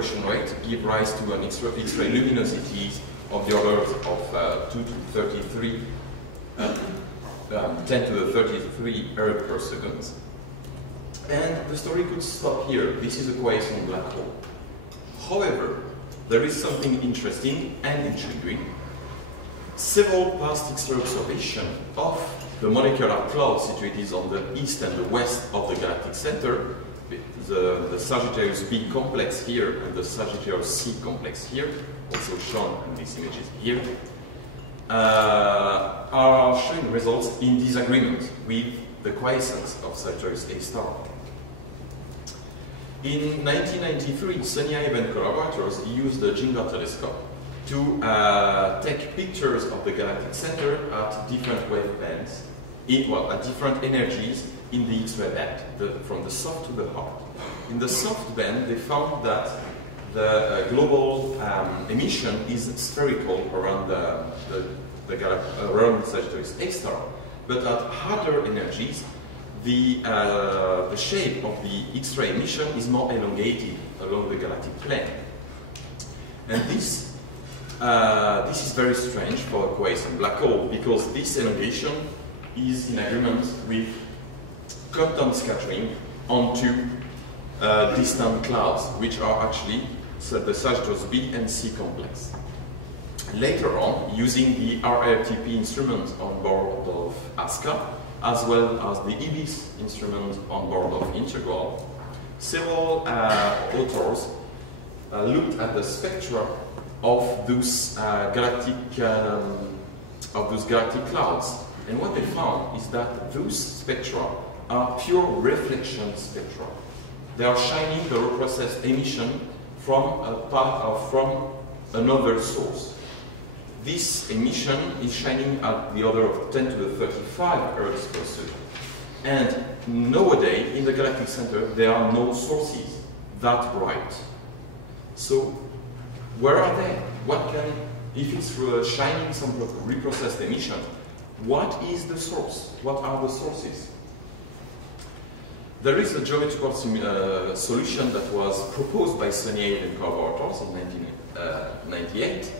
accretion rate give rise to an X-ray luminosities of the order of 2 to 33, 10 to the 33 erg per second. And the story could stop here. This is a quiescent black hole. However, there is something interesting and intriguing. Several past X-ray observations of the molecular clouds situated on the east and the west of the galactic center, the Sagittarius B complex here and the Sagittarius C complex here, also shown in these images here, are showing results in disagreement with the quiescence of Sagittarius A star. In 1993, Sonny Ive and collaborators used the Ginger telescope to take pictures of the galactic center at different wavebands, at different energies in the X-ray band, from the soft to the hard. In the soft band, they found that the global emission is spherical around around Sagittarius A star, but at harder energies, the shape of the X-ray emission is more elongated along the galactic plane. And this is very strange for a quiescent black hole, because this elongation is in agreement with quantum scattering onto distant clouds, which are actually the Sagittarius B and C complex. Later on, using the RRTP instrument on board of ASCA, as well as the IBIS instrument on board of Integral, several authors looked at the spectra of those galactic clouds, and what they found is that those spectra are pure reflection spectra. They are shining the reprocessed emission from from another source. This emission is shining at the order of 10 to the 35 ergs per second. And nowadays, in the galactic center, there are no sources that bright. So, where are they? If it's shining some reprocessed emission, what is the source? What are the sources? There is a geometrical solution that was proposed by Sonny Ive and collaborators in 1998.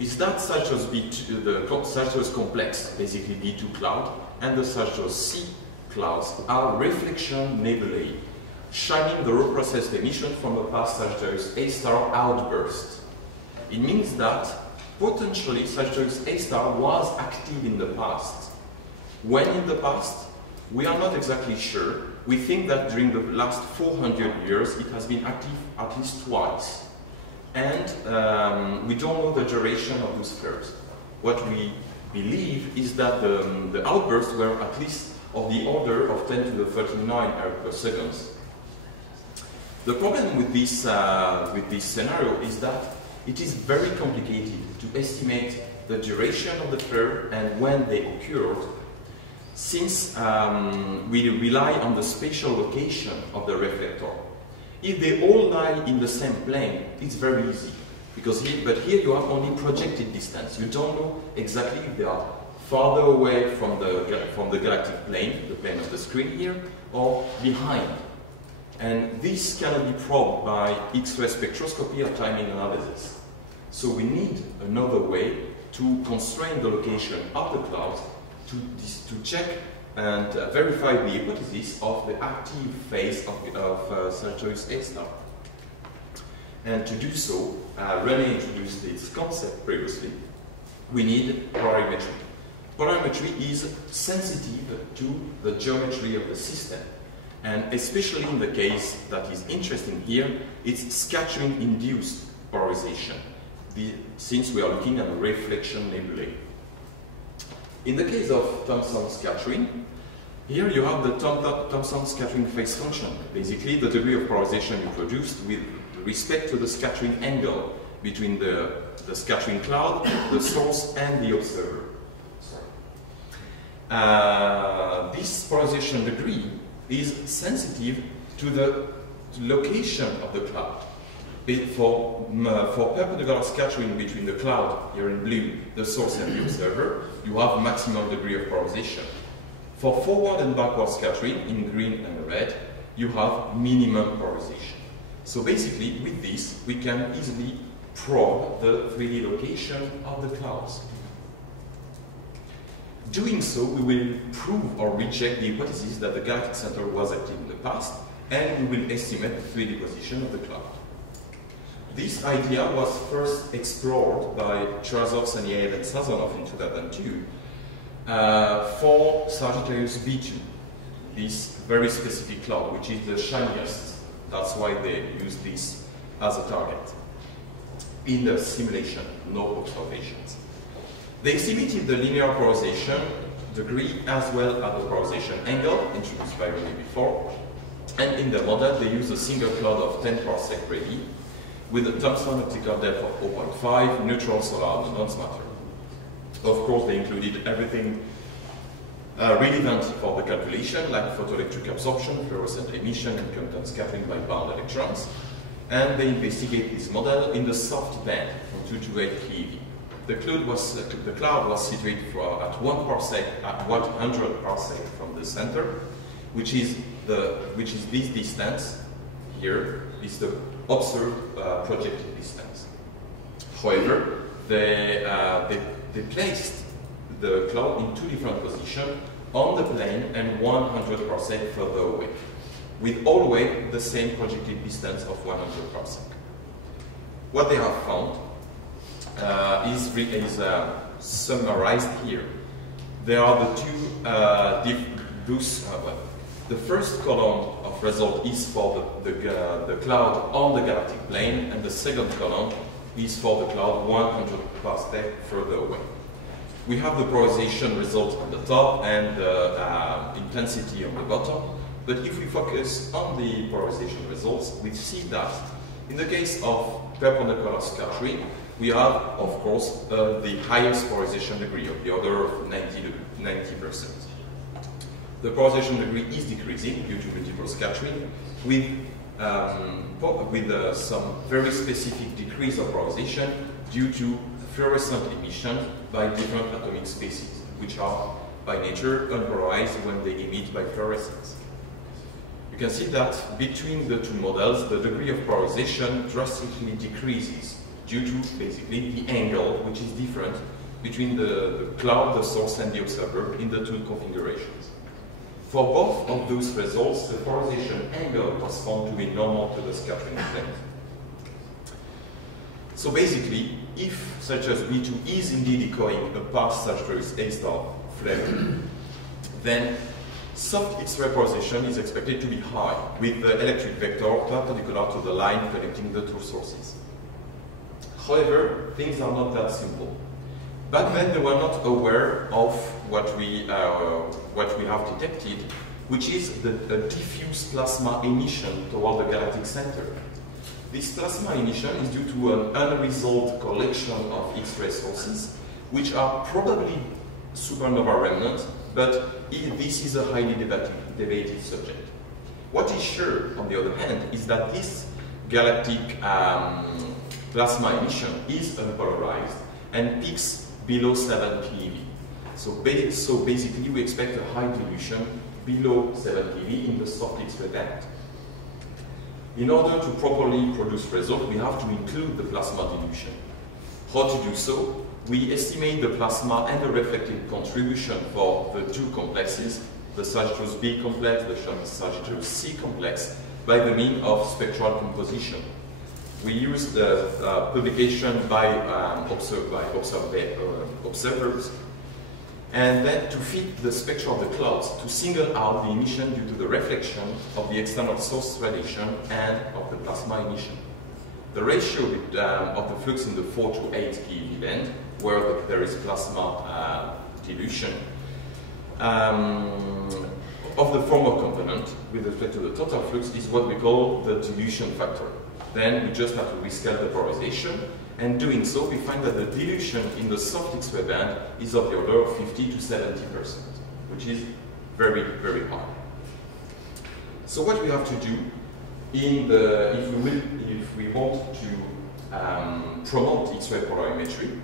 Is that Sagittarius B2, the Sagittarius complex, basically B2 cloud, and the Sagittarius C clouds are reflection nebulae, shining the reprocessed emission from a past Sagittarius A star outburst. It means that potentially Sagittarius A star was active in the past. When in the past? We are not exactly sure. We think that during the last 400 years it has been active at least twice. And we don't know the duration of those flares. What we believe is that the outbursts were at least of the order of 10 to the 39 erg per second. The problem with this scenario is that it is very complicated to estimate the duration of the flare and when they occurred, since we rely on the spatial location of the reflector. If they all lie in the same plane, it's very easy, because here you have only projected distance. You don't know exactly if they are farther away from the galactic plane, the plane of the screen here, or behind. And this cannot be probed by X-ray spectroscopy or timing analysis. So we need another way to constrain the location of the clouds to check and verify the hypothesis of the active phase of Sagittarius A star. And to do so, René introduced this concept previously. We need polarimetry. Polarimetry is sensitive to the geometry of the system. And especially in the case that is interesting here, it's scattering-induced polarization, since we are looking at a reflection nebulae. In the case of Thomson scattering, here you have the Thomson scattering phase function, basically the degree of polarization you produced with respect to the scattering angle between the scattering cloud, the source, and the observer. This polarization degree is sensitive to the location of the cloud. For perpendicular scattering between the cloud, here in blue, the source and the observer, you have a maximum degree of polarization. For forward and backward scattering, in green and red, you have minimum polarization. So basically, with this, we can easily probe the 3D location of the clouds. Doing so, we will prove or reject the hypothesis that the galactic center was active in the past, and we will estimate the 3D position of the cloud. This idea was first explored by Trasov, Saniev, and Sazonov in 2002 for Sagittarius B2, this very specific cloud, which is the shiniest. That's why they use this as a target. In the simulation, no observations. They estimated the linear polarization degree as well as the polarization angle, introduced by René before. And in the model, they use a single cloud of 10 parsec radii with a Thomson optical depth of 0.5, neutral solar and dense matter. Of course, they included everything relevant for the calculation, like photoelectric absorption, fluorescent emission, and quantum scattering by bound electrons. And they investigate this model in the soft band from 2 to 8 keV. The cloud was situated at 1 parsec, at 100 parsec from the center, which is this distance here, is the observed projected distance. However, they placed the cloud in 2 different positions, on the plane and 100 parsec further away, with always the same projected distance of 100 parsec. What they have found is summarized here. There are the the first column of result is for the cloud on the galactic plane, and the second column is for the cloud 100 parsec further away. We have the polarization result on the top and the intensity on the bottom, but if we focus on the polarization results, we see that in the case of perpendicular scattering, we have, of course, the highest polarization degree of the order of 90%. The polarization degree is decreasing due to multiple scattering, with some very specific decrease of polarization due to fluorescent emission by different atomic species, which are by nature unpolarized when they emit by fluorescence. You can see that between the two models, the degree of polarization drastically decreases due to basically the angle, which is different between the cloud, the source, and the observer in the two configurations. For both of those results, the polarization angle was found to be normal to the scattering plane. So basically, if Sagittarius B2 is indeed echoing a past Sagittarius A star flare, then soft X-ray polarization is expected to be high, with the electric vector perpendicular to the line connecting the two sources. However, things are not that simple. Back then, they were not aware of what we have detected, which is the diffuse plasma emission toward the galactic center. This plasma emission is due to an unresolved collection of X-ray sources, which are probably supernova remnants, but this is a highly debated subject. What is sure, on the other hand, is that this galactic plasma emission is unpolarized and peaks below 7 keV. So basically, we expect a high dilution below 7 keV in the soft X-ray band. In order to properly produce results, we have to include the plasma dilution. How to do so? We estimate the plasma and the reflected contribution for the two complexes, the Sagittarius B complex, the Sagittarius C complex, by the means of spectral composition. We use the publication by observers, and then to fit the spectra of the clouds to single out the emission due to the reflection of the external source radiation and of the plasma emission. The ratio of the flux in the 4 to 8 keV band, where there is plasma dilution, of the former component with respect to the total flux is what we call the dilution factor. Then we just have to rescale the polarization, and doing so, we find that the dilution in the soft X-ray band is of the order of 50 to 70%, which is very, very high. So what we have to do if we want to promote X-ray polarimetry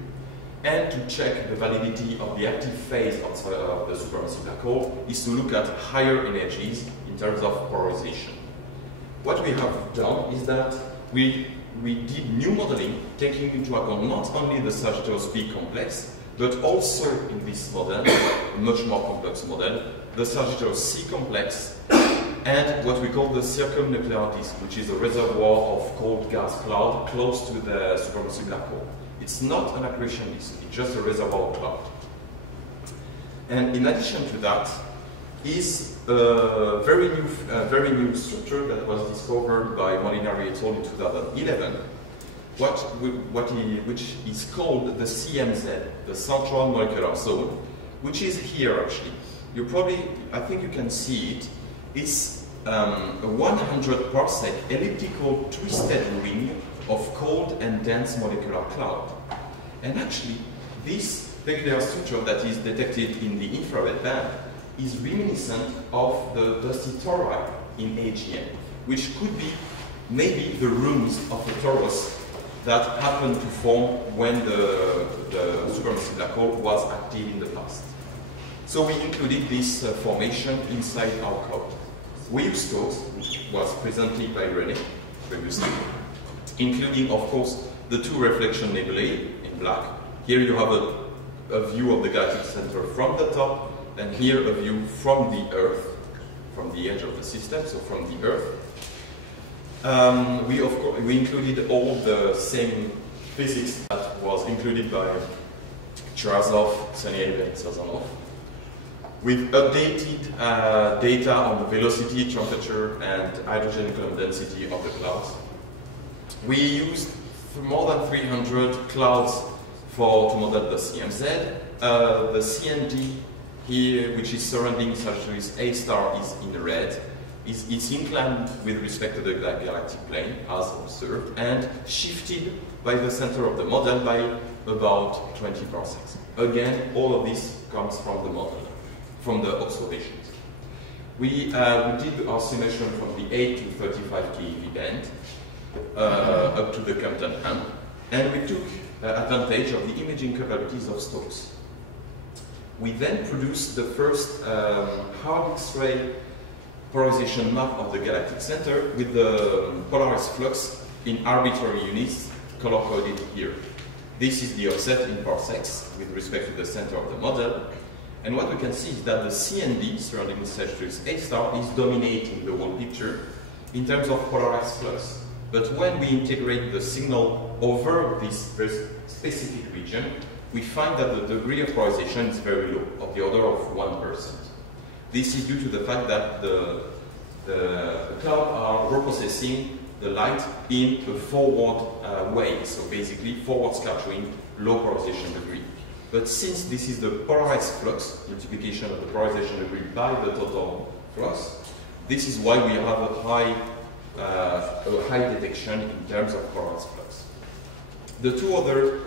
and to check the validity of the active phase of the supermassive black hole is to look at higher energies in terms of polarization. what we have done is that we did new modeling, taking into account not only the Sagittarius B complex, but also in this model, a much more complex model, the Sagittarius C complex, and what we call the circumnuclear disk, which is a reservoir of cold gas cloud close to the supermassive black hole. It's not an accretion disk, it's just a reservoir of cloud. And in addition to that, is a very new structure that was discovered by Molinari et al. In 2011, which is called the CMZ, the Central Molecular Zone, which is here actually. I think you can see it. It's a 100 parsec elliptical twisted ring of cold and dense molecular cloud. And actually, this peculiar structure that is detected in the infrared band is reminiscent of the dusty tori in AGN, which could be maybe the rooms of the torus that happened to form when the supermassive black hole was active in the past. So we included this formation inside our code. We used code, which was presented by René previously, including, of course, the two reflection nebulae in black. Here you have a view of the galactic center from the top, and here a view from the Earth, from the edge of the system, so from the Earth. We included all the same physics that was included by Charazov, Tsarnaev, and Sazonov, with updated data on the velocity, temperature, and hydrogen column density of the clouds. We used more than 300 clouds to model the CMZ. The CND here, which is surrounding Sagittarius A star, is in red. It's inclined with respect to the galactic plane, as observed, and shifted by the center of the model by about 20 parsecs. Again, all of this comes from the model, from the observations. We did our simulation from the 8 to 35 keV band up to the Compton amp, and we took advantage of the imaging capabilities of Stokes. We then produced the first hard X-ray polarization map of the galactic center with the polarized flux in arbitrary units color-coded here. This is the offset in parsecs with respect to the center of the model. And what we can see is that the CND surrounding the Sagittarius A star is dominating the whole picture in terms of polarized flux. But when we integrate the signal over this very specific region, we find that the degree of polarization is very low, of the order of 1%. This is due to the fact that the clouds are reprocessing the light in a forward way, so basically forward scattering, low polarization degree. But since this is the polarized flux, multiplication of the polarization degree by the total flux, this is why we have a high detection in terms of polarized flux. The two other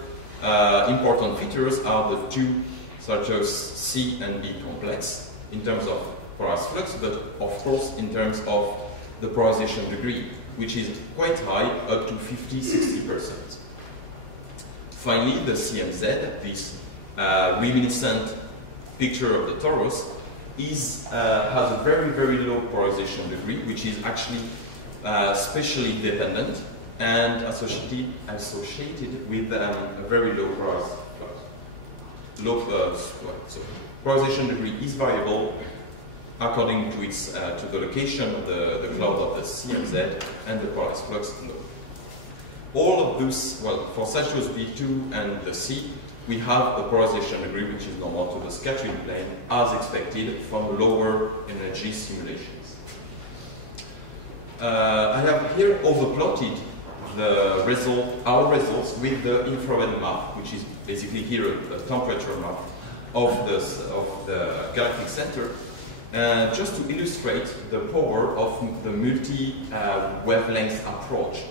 important features are the two Sagittarius C and B complex in terms of polarized flux, but of course in terms of the polarization degree, which is quite high, up to 50–60%. Finally, the CMZ, this reminiscent picture of the torus, has a very low polarization degree, which is actually spatially dependent and associated with a very low polarized flux. So polarization degree is variable according to its to the location of the cloud of the CMZ and the polarized flux node. All of those, well, for Sagittarius B2 and the C, we have a polarization degree which is normal to the scattering plane, as expected from lower energy simulations. I have here overplotted our results with the infrared map, which is basically here a temperature map of the galactic center, just to illustrate the power of the multi-wavelength approach,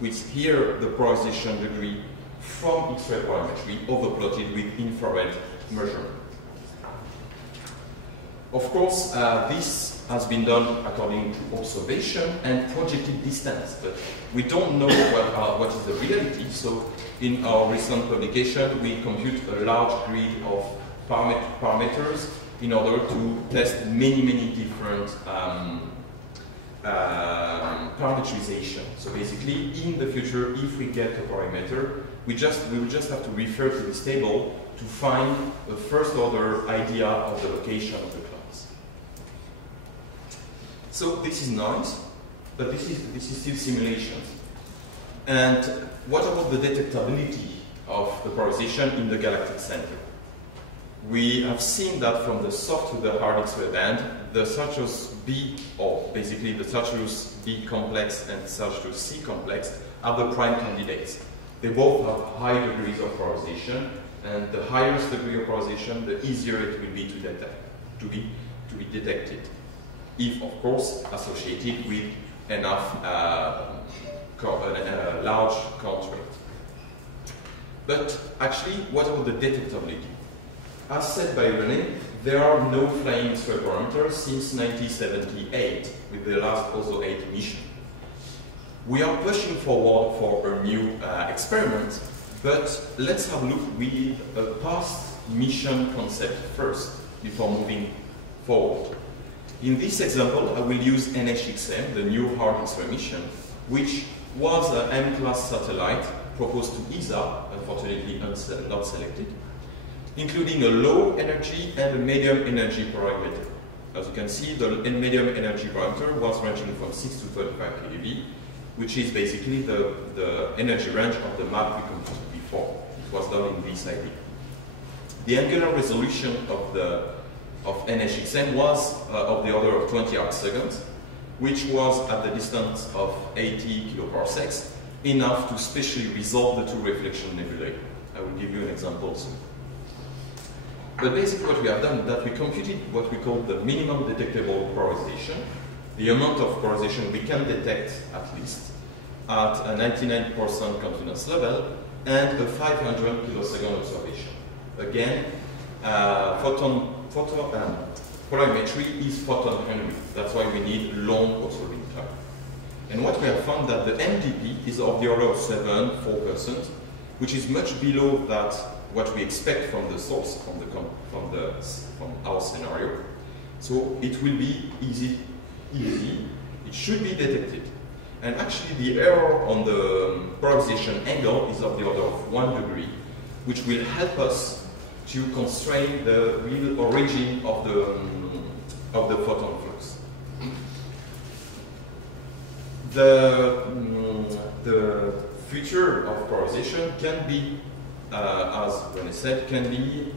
with here the polarization degree from X-ray polarimetry overplotted with infrared measurement. Of course, this has been done according to observation and projected distance, but we don't know what is the reality. So in our recent publication, we compute a large grid of parameters in order to test many different parametrization. So basically, in the future, if we get a parameter, we will just have to refer to this table to find a first order idea of the location of the clouds. So this is nice, but this is still simulations. And what about the detectability of the polarization in the galactic center? We have seen that from the soft to the hard X-ray band, the Sartorius B, or basically the Sartorius B complex and Sartorius C complex, are the prime candidates. They both have high degrees of polarization, and the highest degree of polarization, the easier it will be to be detected, if of course associated with enough large count rate. But actually, what about the detectability? As said by René, there are no flying X-ray parameters since 1978 with the last OSO 8 mission. We are pushing forward for a new experiment, but let's have a look with a past mission concept first before moving forward. In this example, I will use NHXM, the new hard X-ray mission, which was an M-class satellite proposed to ESA, unfortunately not selected, including a low energy and a medium energy parameter. As you can see, the medium energy parameter was ranging from 6 to 35 keV, which is basically the energy range of the map we computed before. It was done in this ID. The angular resolution of NHXM was of the order of 20 arcseconds, which was at the distance of 80 kiloparsecs, enough to spatially resolve the two reflection nebulae. I will give you an example soon. But basically what we have done is that we computed what we call the minimum detectable polarization, the amount of polarization we can detect at least at a 99% confidence level and a 500 kilosecond observation. Again, polarimetry is photon Henry. That's why we need long observing time. And what we have found that the MDP is of the order of 4%, which is much below that what we expect from the source, from our scenario. So it will be easy. It should be detected. And actually the error on the polarization angle is of the order of 1 degree, which will help us to constrain the real origin of the photon flux. The future of polarization can be, as René said, can be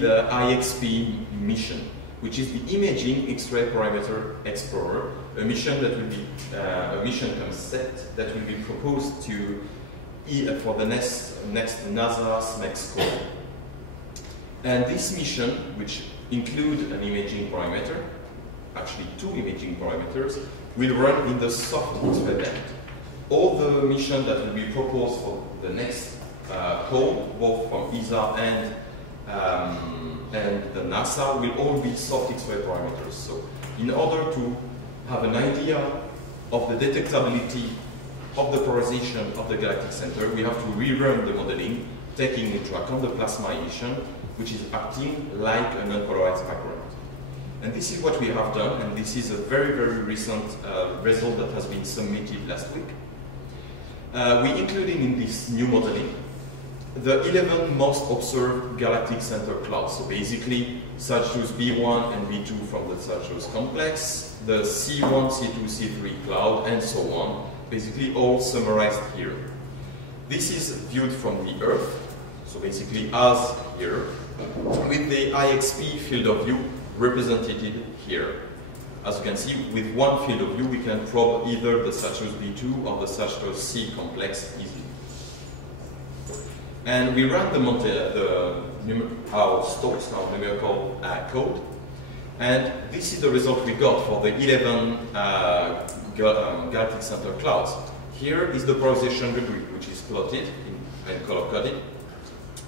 the IXP mission, which is the Imaging X-ray Parameter Explorer, a mission that will be a mission concept that will be proposed to for the next NASA SMEX call. And this mission, which include an imaging parameter, actually 2 imaging parameters, will run in the soft X-ray band. All the missions that will be proposed for the next call, both from ESA and the NASA, will all be soft X-ray parameters. So in order to have an idea of the detectability of the polarization of the galactic center, we have to rerun the modeling, taking into account the plasma emission, which is acting like an unpolarized background. And this is what we have done, and this is a very, very recent result that has been submitted last week. We included in this new modeling the 11 most observed galactic center clouds. So basically, Sartorius B1 and B2 from the Sartorius complex, the C1, C2, C3 cloud, and so on. Basically, all summarized here. This is viewed from the Earth, so basically as here, with the IXP field of view represented here. As you can see, with one field of view, we can probe either the Sartorius B2 or the Sartorius C complex easily. And we ran our Stokes, our numerical code, and this is the result we got for the 11 galactic center clouds. Here is the polarization degree, which is plotted and color-coded.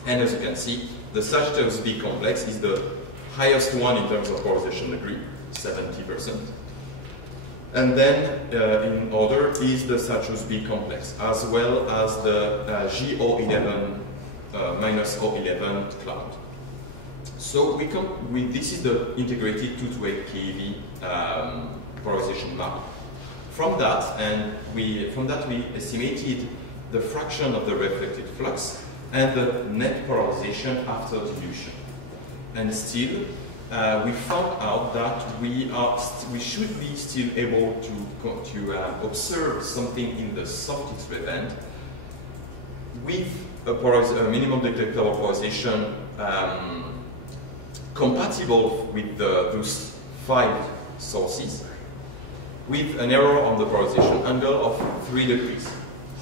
And as you can see, the Sartorius B complex is the highest one in terms of polarization degree, 70%. And then, in order, is the Sartorius B complex, as well as the GO11 minus O11 cloud. So this is the integrated 2 to 8 keV polarization map. From that we estimated the fraction of the reflected flux and the net polarization after dilution. And still, we found out that we should be still able to observe something in the soft X-ray band with a minimum detectable polarization compatible with those 5 sources, with an error on the polarization angle of 3 degrees.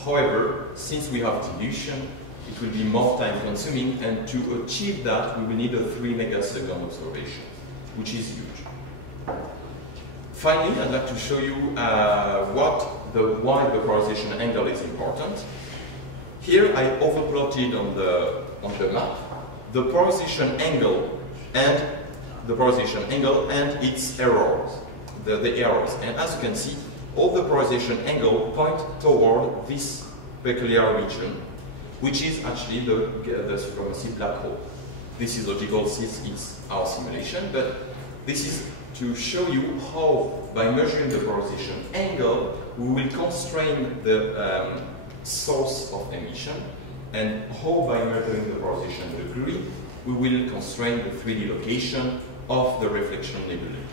However, since we have dilution, it will be more time consuming, and to achieve that we will need a 3 megasecond observation, which is huge. Finally, I'd like to show you why the polarization angle is important. Here I overplotted on the map the polarization angle and its errors, the errors. And as you can see, all the polarization angle point toward this peculiar region, which is actually the supremacy black hole. This is logical since it's our simulation, but this is to show you how, by measuring the polarization angle, we will constrain the source of emission, and how, by measuring the polarization degree, we will constrain the 3D location of the reflection nebulae.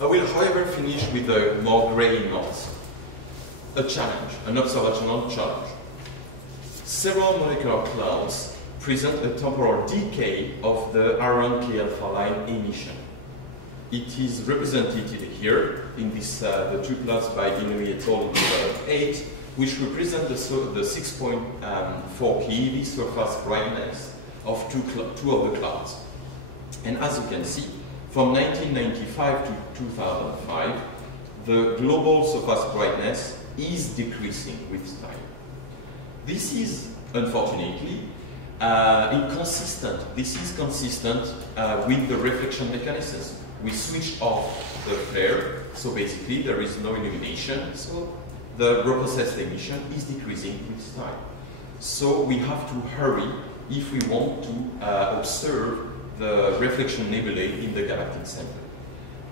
I will, however, finish with a more gray note. A challenge, an observational challenge. Several molecular clouds present a temporal decay of the iron K-alpha line emission. It is represented here in this, the 2 plots by Inouye et al. In 2008, which represent the 6.4 keV surface brightness of two of the clouds. And as you can see, from 1995 to 2005, the global surface brightness is decreasing with time. This is, unfortunately, inconsistent. This is consistent with the reflection mechanisms. We switch off the flare, so basically there is no illumination, so the reprocessed emission is decreasing with time. So we have to hurry if we want to observe the reflection nebulae in the galactic center.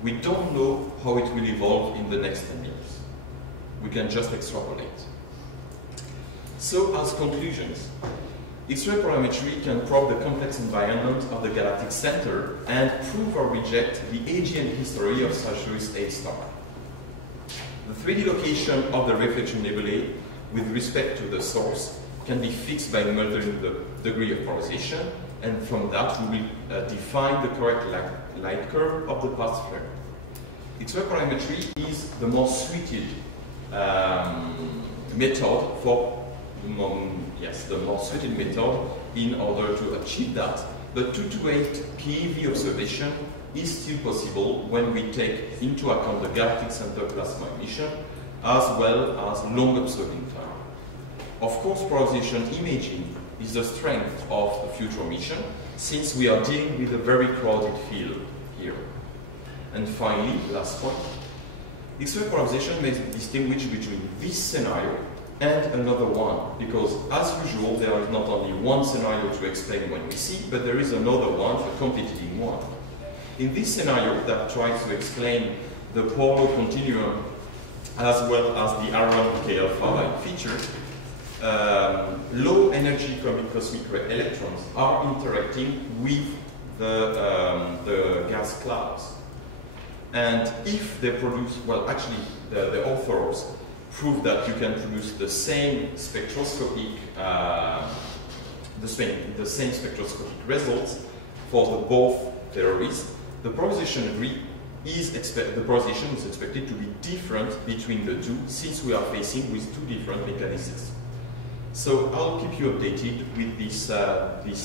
We don't know how it will evolve in the next 10 years. We can just extrapolate. So, as conclusions, X-ray polarimetry can probe the complex environment of the galactic center and prove or reject the age and history of Sagittarius A star. The 3D location of the reflection nebulae with respect to the source can be fixed by measuring the degree of polarization, and from that we will define the correct light curve of the path flare. X-ray polarimetry is the most suited method for the most suited method in order to achieve that. But 2 to 8 keV observation is still possible when we take into account the galactic center plasma emission as well as long observing time. Of course, polarization imaging is the strength of the future mission, since we are dealing with a very crowded field here. And finally, last point, X-ray polarization may distinguish between this scenario and another one, because as usual there is not only one scenario to explain what we see, but there is another one, a competing one. In this scenario that tries to explain the polar continuum as well as the iron K-alpha line feature, low energy cosmic ray electrons are interacting with the gas clouds. And if they produce, well, actually the authors prove that you can produce the same spectroscopic results for both theories. The polarization degree is expected to be different between the two, since we are facing with two different mechanisms. So I'll keep you updated with this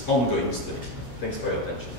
ongoing study. Thanks for your attention.